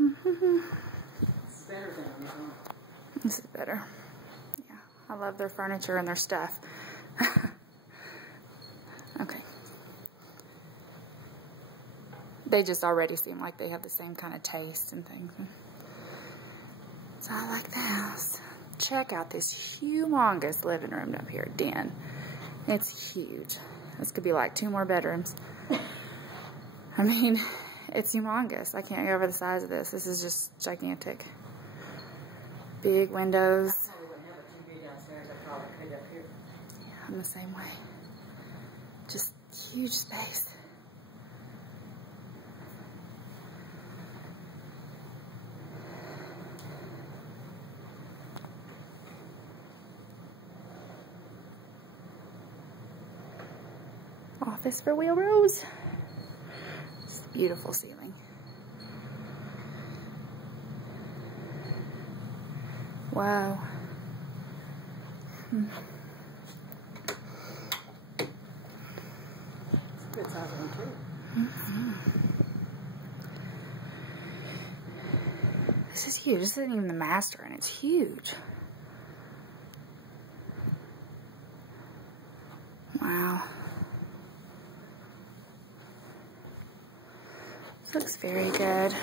It's better than your own. This is better. Yeah, I love their furniture and their stuff. Okay. They just already seem like they have the same kind of taste and things. So I like the house. Check out this humongous living room up here, den. It's huge. This could be like 2 more bedrooms. I mean, it's humongous. I can't go over the size of this. This is just gigantic. Big windows. I probably wouldn't have a TV downstairs. I probably could up here. Yeah, I'm the same way. Just huge space. Office for Wheel Rose. It's a beautiful ceiling. Wow. It's a good size one too. This is huge. This isn't even the master, and it's huge. Wow. This looks very good.